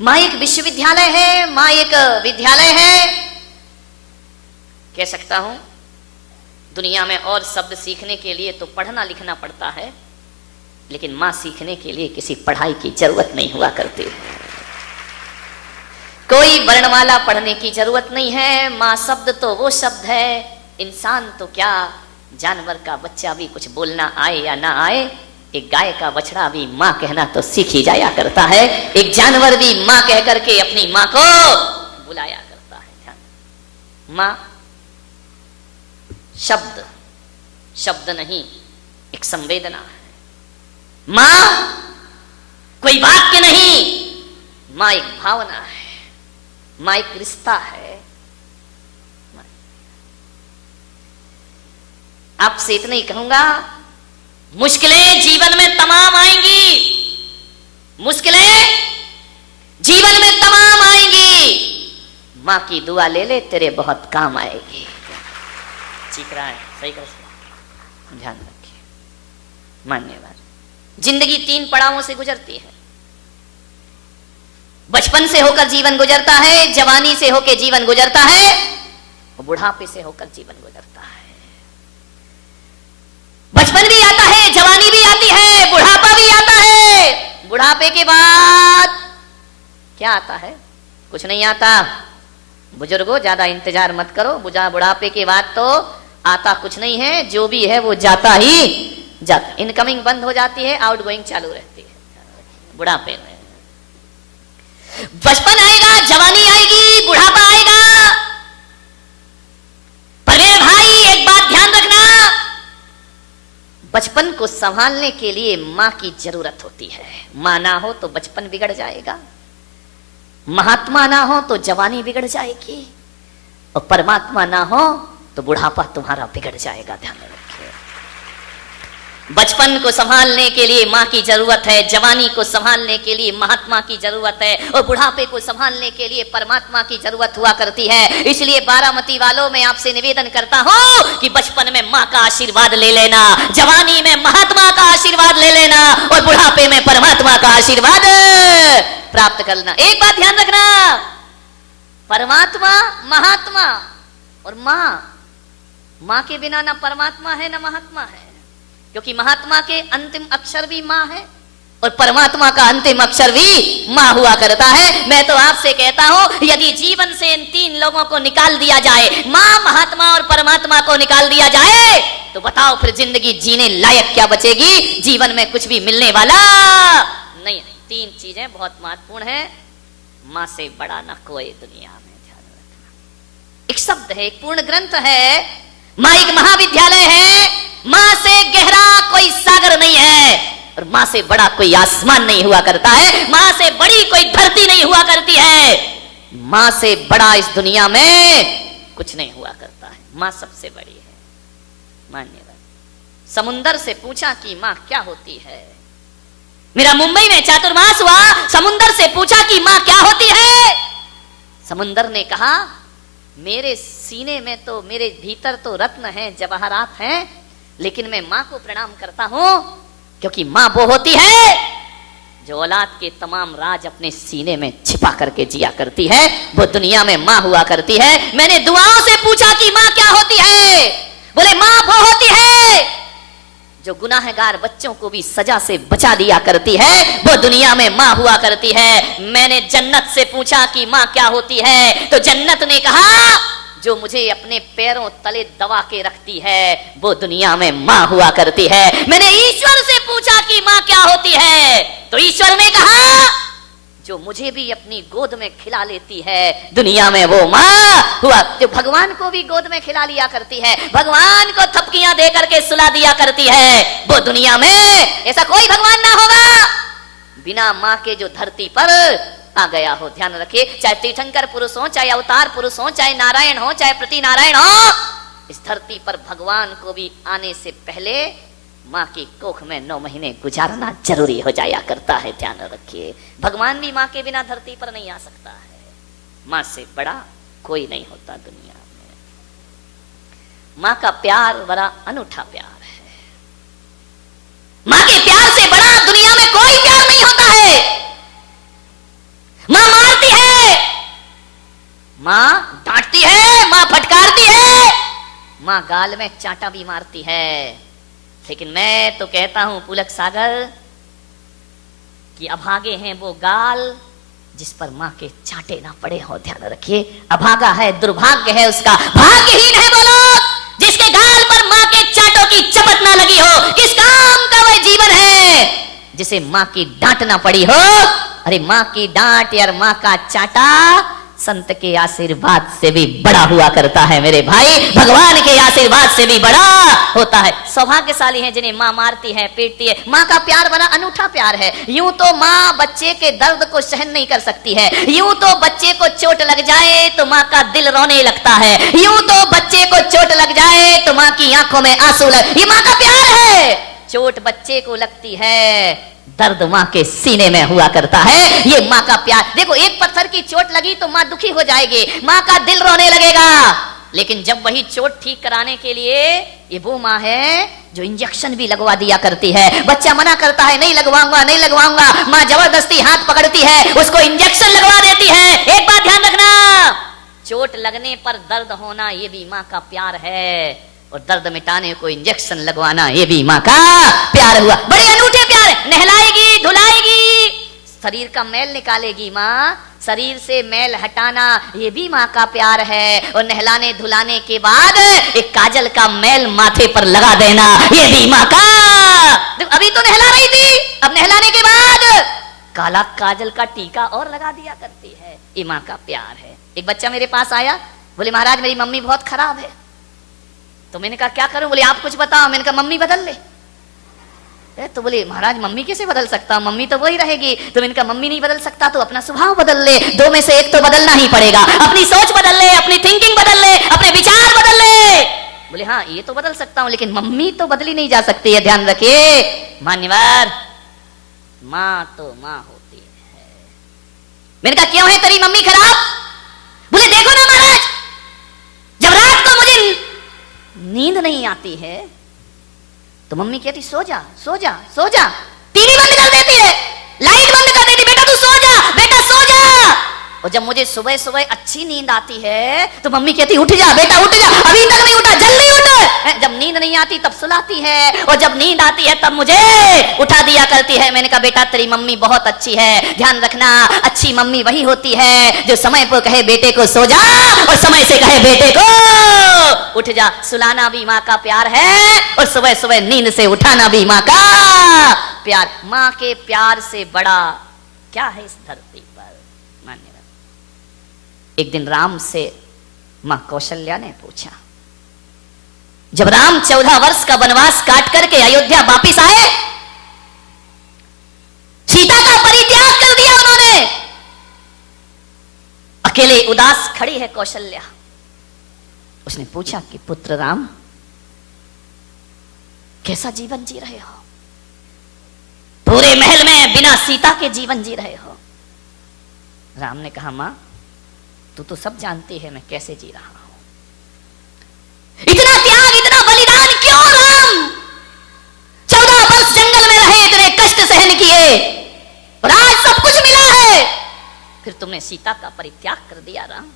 माँ एक विश्वविद्यालय है, माँ एक विद्यालय है। कह सकता हूं दुनिया में और शब्द सीखने के लिए तो पढ़ना लिखना पड़ता है, लेकिन माँ सीखने के लिए किसी पढ़ाई की जरूरत नहीं हुआ करती। कोई वर्णमाला पढ़ने की जरूरत नहीं है। माँ शब्द तो वो शब्द है, इंसान तो क्या, जानवर का बच्चा भी कुछ बोलना आए या ना आए, एक गाय का बछड़ा भी माँ कहना तो सीख ही जाया करता है। एक जानवर भी माँ कह करके अपनी माँ को बुलाया करता है। माँ शब्द शब्द नहीं, एक संवेदना है। माँ कोई वाक्य नहीं, माँ एक भावना है, माँ एक रिश्ता है। आपसे इतना ही कहूंगा, मुश्किलें जीवन में तमाम आएंगी, मुश्किलें जीवन में तमाम आएंगी, माँ की दुआ ले ले तेरे बहुत काम आएगी। चीख रहा है, सही कर, ध्यान रखिए। मान्यवाद। जिंदगी 3 पड़ावों से गुजरती है। बचपन से होकर जीवन गुजरता है, जवानी से होकर जीवन गुजरता है, और बुढ़ापे से होकर जीवन गुजरता है। बचपन भी आता है, जवानी भी आती है, बुढ़ापा भी आता है। बुढ़ापे के बाद क्या आता है? कुछ नहीं आता। बुजुर्गों ज्यादा इंतजार मत करो, बुढ़ापे के बाद तो आता कुछ नहीं है, जो भी है वो जाता ही जाता। इनकमिंग बंद हो जाती है, आउटगोइंग चालू रहती है बुढ़ापे में। बचपन आएगा, जवानी आएगी, बुढ़ापा आएगा। पर मेरे भाई एक बात ध्यान रखना, बचपन को संभालने के लिए मां की जरूरत होती है। मां ना हो तो बचपन बिगड़ जाएगा, महात्मा ना हो तो जवानी बिगड़ जाएगी, और परमात्मा ना हो तो बुढ़ापा तुम्हारा बिगड़ जाएगा। ध्यान रखिए, बचपन को संभालने के लिए माँ की जरूरत है, जवानी को संभालने के लिए महात्मा की जरूरत है, और बुढ़ापे को संभालने के लिए परमात्मा की जरूरत हुआ करती है। इसलिए बारामती वालों में आपसे निवेदन करता हूं कि बचपन में माँ का आशीर्वाद ले लेना, जवानी में महात्मा का आशीर्वाद ले लेना, और बुढ़ापे में परमात्मा का आशीर्वाद प्राप्त करना। एक बात ध्यान रखना, परमात्मा, महात्मा और माँ के बिना ना परमात्मा है ना महात्मा है, क्योंकि महात्मा के अंतिम अक्षर भी माँ है और परमात्मा का अंतिम अक्षर भी माँ हुआ करता है। मैं तो आपसे कहता हूं, यदि जीवन से इन 3 लोगों को निकाल दिया जाए, माँ, महात्मा और परमात्मा को निकाल दिया जाए, तो बताओ फिर जिंदगी जीने लायक क्या बचेगी? जीवन में कुछ भी मिलने वाला नहीं। 3 चीजें बहुत महत्वपूर्ण है, माँ से बड़ा ना कोई दुनिया में। ध्यान रखना, एक शब्द है, एक पूर्ण ग्रंथ है। माँ एक महाविद्यालय है, माँ से गहरा कोई सागर नहीं है, और माँ से बड़ा कोई आसमान नहीं हुआ करता है, माँ से बड़ी कोई धरती नहीं हुआ करती है, माँ से बड़ा इस दुनिया में कुछ नहीं हुआ करता है। माँ सबसे बड़ी है। मान्यवर। समुंदर से पूछा कि माँ क्या होती है। मेरा मुंबई में चातुर्मास हुआ, समुंदर से पूछा कि माँ क्या होती है। समुंदर ने कहा, मेरे सीने में तो, मेरे भीतर तो रत्न हैं, जवाहरात हैं, लेकिन मैं माँ को प्रणाम करता हूं, क्योंकि माँ वो होती है जो औलाद के तमाम राज अपने सीने में छिपा करके जिया करती है। वो दुनिया में माँ हुआ करती है। मैंने दुआओं से पूछा कि माँ क्या होती है, बोले माँ वो होती है जो गुनाहगार बच्चों को भी सजा से बचा दिया करती है, वो दुनिया में माँ हुआ करती है। मैंने जन्नत से पूछा कि माँ क्या होती है, तो जन्नत ने कहा, जो मुझे अपने पैरों तले दबा के रखती है, वो दुनिया में माँ हुआ करती है। मैंने ईश्वर से पूछा कि माँ क्या होती है, तो ईश्वर ने कहा, जो मुझे भी अपनी गोद में खिला लेती है, दुनिया में वो माँ हुआ। जो भगवान को भी गोद में खिला लिया करती है, भगवान को थपकियां दे करके सुला दिया करती है, वो दुनिया में ऐसा कोई भगवान ना होगा बिना माँ के जो धरती पर आ गया हो। ध्यान रखिए, चाहे तीर्थंकर पुरुष हो, चाहे अवतार पुरुष हो, चाहे नारायण हो, चाहे प्रति नारायण हो, इस धरती पर भगवान को भी आने से पहले माँ की कोख में 9 महीने गुजारना जरूरी हो जाया करता है। ध्यान रखिए, भगवान भी माँ के बिना धरती पर नहीं आ सकता है। माँ से बड़ा कोई नहीं होता दुनिया में। माँ का प्यार बड़ा अनूठा प्यार है। माँ के प्यार से बड़ा दुनिया में कोई प्यार नहीं होता है। माँ माँ डांटती है, माँ फटकारती है, माँ गाल में चांटा भी मारती है। लेकिन मैं तो कहता हूं पुलक सागर कि अभागे हैं वो गाल जिस पर माँ के चांटे ना पड़े हो। ध्यान रखिए, अभागा है, दुर्भाग्य है उसका, भाग्यहीन है वो लोग जिसके गाल पर माँ के चांटों की चपत ना लगी हो। किस काम का वह जीवन है जिसे माँ की डांट ना पड़ी हो। अरे माँ की डांट यार, माँ का चांटा संत के आशीर्वाद से भी बड़ा हुआ करता है मेरे भाई, भगवान के आशीर्वाद से भी बड़ा होता है। सौभाग्यशाली हैं जिन्हें माँ मारती है, पीटती है। माँ का प्यार बड़ा अनूठा प्यार है। यूं तो माँ बच्चे के दर्द को सहन नहीं कर सकती है, यूं तो बच्चे को चोट लग जाए तो माँ का दिल रोने लगता है, यूं तो बच्चे को चोट लग जाए तो माँ की आंखों में आंसू लग, ये माँ का प्यार है। चोट बच्चे को लगती है, दर्द माँ के सीने में हुआ करता है, ये माँ का प्यार। देखो, एक पत्थर की चोट लगी तो माँ दुखी हो जाएगी, माँ का दिल रोने लगेगा। लेकिन जब वही चोट ठीक कराने के लिए ये वो माँ है जो इंजेक्शन भी लगवा दिया करती है। बच्चा मना करता है, नहीं लगवाऊंगा, नहीं लगवाऊंगा, माँ जबरदस्ती हाथ पकड़ती है, उसको इंजेक्शन लगवा देती है। एक बात ध्यान रखना, चोट लगने पर दर्द होना ये भी माँ का प्यार है, और दर्द मिटाने को इंजेक्शन लगवाना ये भी माँ का प्यार हुआ। बड़े अनूठे प्यार है। नहलाएगी, धुलाएगी, शरीर का मैल निकालेगी माँ, शरीर से मैल हटाना ये भी माँ का प्यार है। और नहलाने धुलाने के बाद एक काजल का मैल माथे पर लगा देना ये भी माँ का। अभी तो नहला रही थी, अब नहलाने के बाद काला काजल का टीका और लगा दिया करती है, ये माँ का प्यार है। एक बच्चा मेरे पास आया, बोले महाराज मेरी मम्मी बहुत खराब है। तो मैंने कहा क्या करूं? बोले आप कुछ बताओ। मैंने कहा मम्मी बदल ले। तो बोले महाराज मम्मी कैसे बदल सकता, मम्मी तो वही रहेगी। तो मैंने कहा मम्मी नहीं बदल सकता तो अपना स्वभाव बदल ले, दो में से एक तो बदलना ही पड़ेगा। अपनी सोच बदल ले, अपनी थिंकिंग बदल ले, अपने विचार बदल ले। बोले हाँ ये तो बदल सकता हूं, लेकिन मम्मी तो बदली नहीं जा सकती है। ध्यान रखिए मान्यवर, माँ तो माँ होती है। मैंने कहा क्यों है तेरी मम्मी खराब? बोले देखो ना महाराज, जब रात को मुझे नींद नहीं आती है तो मम्मी कहती सो जा, सो जा, सो जा, टीवी बंद कर देती है, लाइट बंद कर देती, बेटा तू सो जा, बेटा सो जा। और जब मुझे सुबह सुबह अच्छी नींद आती है तो मम्मी कहती उठ जा बेटा, उठ जा, अभी तक नहीं उठा, जल्दी उठ। जब नींद नहीं आती तब सुलाती है, और जब नींद आती है तब मुझे उठा दिया करती है। मैंने कहा बेटा तेरी मम्मी बहुत अच्छी है, ध्यान रखना, अच्छी मम्मी वही होती है जो समय पर कहे बेटे को सो जा और समय से कहे बेटे को उठ जा। सुलाना भी माँ का प्यार है, और सुबह सुबह नींद से उठाना भी माँ का प्यार। माँ के प्यार से बड़ा क्या है इस धरती पर? मान्यवर, एक दिन राम से माँ कौशल्या ने पूछा, जब राम 14 वर्ष का वनवास काट करके अयोध्या वापिस आए, सीता का परित्याग कर दिया उन्होंने, अकेले उदास खड़ी है कौशल्या। उसने पूछा कि पुत्र राम कैसा जीवन जी रहे हो? पूरे महल में बिना सीता के जीवन जी रहे हो। राम ने कहा मां तू तो सब जानती है मैं कैसे जी रहा हूं। इतना त्याग, इतना बलिदान क्यों राम? 14 वर्ष जंगल में रहे, इतने कष्ट सहन किए, और आज सब कुछ मिला है, फिर तुमने सीता का परित्याग कर दिया राम।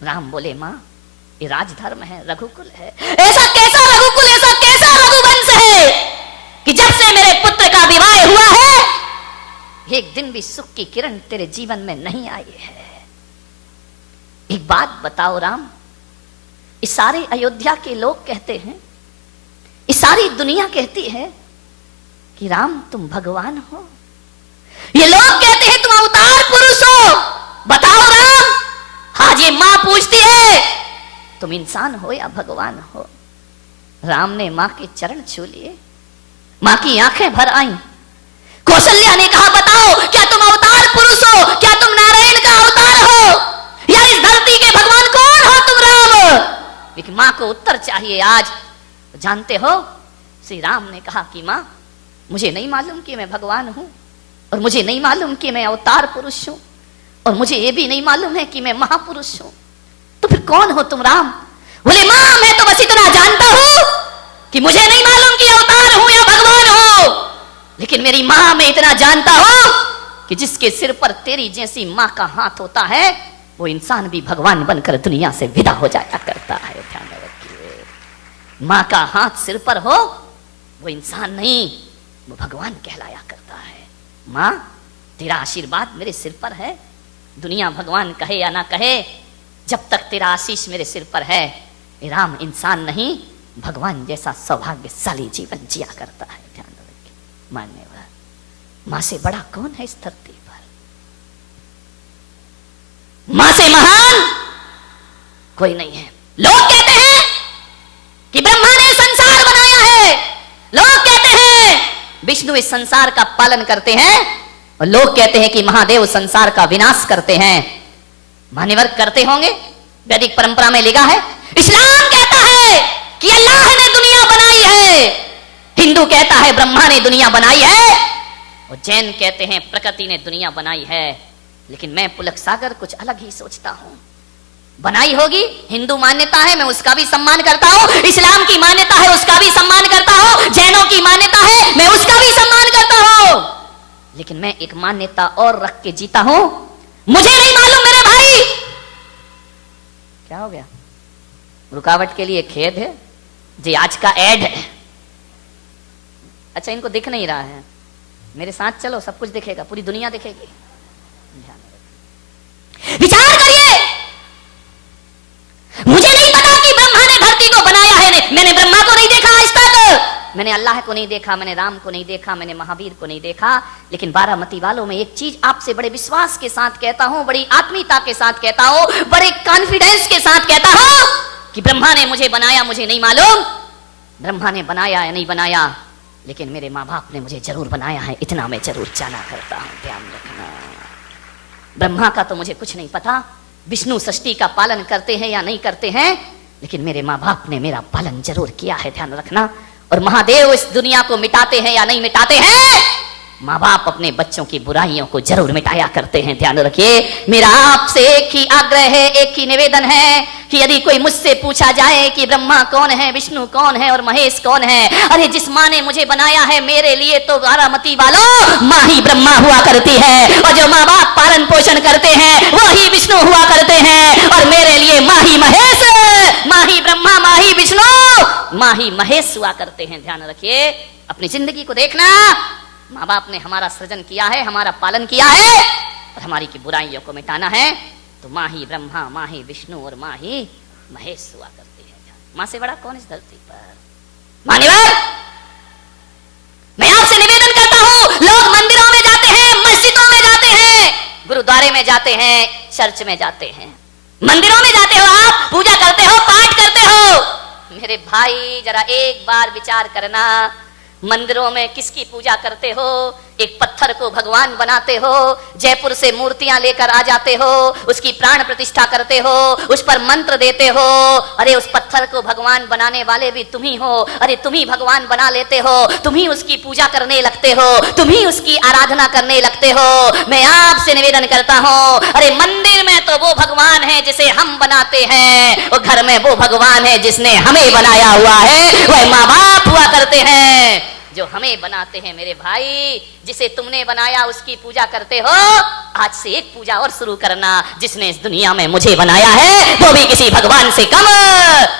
राम बोले मां ये राजधर्म है, रघुकुल है। ऐसा कैसा रघुकुल, ऐसा कैसा रघुवंश है कि जब से मेरे पुत्र का विवाह हुआ है एक दिन भी सुख की किरण तेरे जीवन में नहीं आई है। एक बात बताओ राम, इस सारे अयोध्या के लोग कहते हैं, इस सारी दुनिया कहती है कि राम तुम भगवान हो, ये लोग कहते हैं तुम अवतार पुरुष हो। बताओ राम, आज ये मां पूछती है तुम इंसान हो या भगवान हो? राम ने मां के चरण छू लिए, मां की आंखें भर आईं। कौशल्या ने कहा बताओ क्या तुम अवतार पुरुष हो, क्या तुम नारायण का अवतार हो, या इस धरती के भगवान कौन हो तुम राम? लेकिन मां को उत्तर चाहिए आज। जानते हो श्री राम ने कहा कि मां मुझे नहीं मालूम कि मैं भगवान हूं, और मुझे नहीं मालूम कि मैं अवतार पुरुष हूं, और मुझे ये भी नहीं मालूम है कि मैं महापुरुष हूं। तो फिर कौन हो तुम राम? बोले मां मैं तो बस इतना जानता हूं कि मुझे नहीं मालूम कि अवतार हूं या भगवान हूं, लेकिन मेरी मां मैं इतना जानता हूं कि जिसके सिर पर तेरी जैसी मां का हाथ होता है वो इंसान भी भगवान बनकर दुनिया से विदा हो जाया करता है। ध्यान रखिए, माँ का हाथ सिर पर हो वो इंसान नहीं, वो भगवान कहलाया करता है। माँ तेरा आशीर्वाद मेरे सिर पर है, दुनिया भगवान कहे या ना कहे, जब तक तेरा आशीष मेरे सिर पर है, राम इंसान नहीं भगवान जैसा सौभाग्यशाली जीवन जिया करता है। ध्यान रखिए, मान्यवर, माँ से बड़ा कौन है इस धरती पर? माँ से महान कोई नहीं है। लोग कहते हैं कि ब्रह्मा ने संसार बनाया है, लोग कहते हैं विष्णु इस संसार का पालन करते हैं, और लोग कहते हैं कि महादेव संसार का विनाश करते हैं। मान्यवर करते होंगे, वैदिक परंपरा में लिखा है। इस्लाम कहता है कि अल्लाह ने दुनिया बनाई है, हिंदू कहता है ब्रह्मा ने दुनिया बनाई है, और जैन कहते हैं प्रकृति ने दुनिया बनाई है। लेकिन मैं पुलक सागर कुछ अलग ही सोचता हूं। बनाई होगी, हिंदू मान्यता है, मैं उसका भी सम्मान करता हूं, इस्लाम की मान्यता है उसका भी सम्मान करता हूं, जैनों की मान्यता है मैं उसका भी सम्मान करता हूं, लेकिन मैं एक मान्यता और रख के जीता हूं। मुझे नहीं मालूम मेरे भाई, क्या हो गया? रुकावट के लिए खेद है जी, आज का ऐड है। अच्छा, इनको दिख नहीं रहा है, मेरे साथ चलो, सब कुछ दिखेगा, पूरी दुनिया दिखेगी। विचार करिए, मुझे नहीं पता कि ब्रह्मा ने धरती को बनाया है। मैंने ब्रह्मा को नहीं देखा आज तक, मैंने अल्लाह को नहीं देखा, मैंने राम को नहीं देखा, मैंने महावीर को नहीं देखा, लेकिन बारामती वालों में एक चीज आपसे बड़े विश्वास के साथ कहता हूं, बड़ी आत्मीयता के साथ कहता हूं, बड़े कॉन्फिडेंस के साथ कहता हूं कि ब्रह्मा ने मुझे बनाया, मुझे नहीं मालूम ब्रह्मा ने बनाया या नहीं बनाया, लेकिन मेरे माँ बाप ने मुझे जरूर बनाया है, इतना मैं जरूर जाना करता हूं। ध्यान रखना, ब्रह्मा का तो मुझे कुछ नहीं पता, विष्णु षष्ठी का पालन करते हैं या नहीं करते हैं, लेकिन मेरे माँ बाप ने मेरा पालन जरूर किया है। ध्यान रखना, और महादेव इस दुनिया को मिटाते हैं या नहीं मिटाते हैं, माँ बाप अपने बच्चों की बुराइयों को जरूर मिटाया करते हैं। ध्यान रखिए, मेरा आपसे एक ही आग्रह है, एक ही निवेदन है कि यदि कोई मुझसे पूछा जाए कि ब्रह्मा कौन है, विष्णु कौन है और महेश कौन है, अरे जिस माँ ने मुझे बनाया है मेरे लिए तो बारामती वालों माँ ही ब्रह्मा हुआ करती है, और जो माँ बाप पालन पोषण करते हैं वो ही विष्णु हुआ करते हैं, और मेरे लिए माँ ही महेश, माँ ही ब्रह्मा, माँ ही विष्णु, माँ ही महेश हुआ करते हैं। ध्यान रखिए, अपनी जिंदगी को देखना, माँ बाप ने हमारा सृजन किया है, हमारा पालन किया है, और हमारी की बुराइयों को मिटाना है, तो माँ ही ब्रह्मा, माँ ही विष्णु और माँ ही महेश हुआ करती है। माँ से बड़ा कौन इस धरती पर? मान्यवर, मैं आपसे निवेदन करता हूं, लोग मंदिरों में जाते हैं, मस्जिदों में जाते हैं, गुरुद्वारे में जाते हैं, चर्च में जाते हैं, मंदिरों में जाते हो, आप पूजा करते हो, पाठ करते हो। मेरे भाई जरा एक बार विचार करना, मंदिरों में किसकी पूजा करते हो? एक पत्थर को भगवान बनाते हो, जयपुर से मूर्तियां लेकर आ जाते हो, उसकी प्राण प्रतिष्ठा करते हो, उस पर मंत्र देते हो। अरे उस पत्थर को भगवान बनाने वाले भी तुम ही हो, अरे तुम ही भगवान बना लेते हो, तुम ही उसकी पूजा करने लगते हो, तुम ही उसकी आराधना करने लगते हो। मैं आपसे निवेदन करता हूं, अरे मंदिर में तो वो भगवान है जिसे हम बनाते हैं, और घर में वो भगवान है जिसने हमें बनाया हुआ है, वह माँ बाप हुआ करते हैं जो हमें बनाते हैं। मेरे भाई, जिसे तुमने बनाया उसकी पूजा करते हो, आज से एक पूजा और शुरू करना, जिसने इस दुनिया में मुझे बनाया है वो भी किसी भगवान से कम